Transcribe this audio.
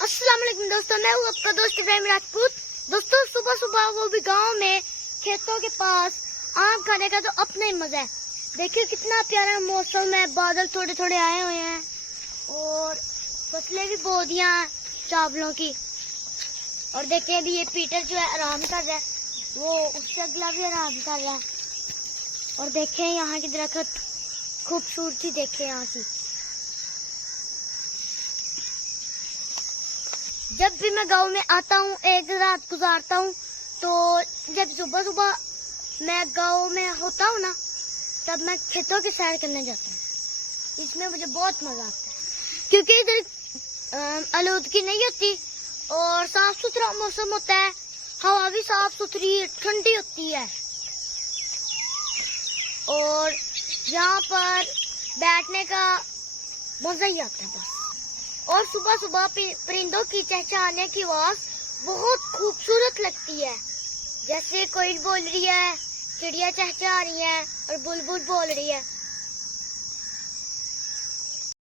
अस्सलाम वालेकुम दोस्तों, मैं हूँ आपका दोस्त इब्राहिम राजपूत। दोस्तों सुबह सुबह वो भी गांव में खेतों के पास आम खाने का तो अपना ही मजा है। देखिए कितना प्यारा मौसम है, बादल थोड़े थोड़े आए हुए हैं और फसलें भी बो दिया हैं चावलों की। और देखिए अभी ये पीटर जो है आराम कर रहा है, वो उससे अगला भी आराम कर रहा है। और देखें यहाँ की दरख्त खूबसूरती, देखें यहाँ की। जब भी मैं गांव में आता हूँ, एक रात गुजारता हूँ, तो जब सुबह सुबह मैं गांव में होता हूँ ना, तब मैं खेतों की सैर करने जाता हूँ। इसमें मुझे बहुत मजा आता है क्योंकि इधर आलूदगी नहीं होती और साफ सुथरा मौसम होता है। हवा भी साफ सुथरी ठंडी होती है और यहाँ पर बैठने का मजा ही आता है बस। और सुबह सुबह परिंदों की चहचहाने की आवाज बहुत खूबसूरत लगती है। जैसे कोयल बोल रही है, चिड़िया चहचहा रही है और बुलबुल बोल रही है।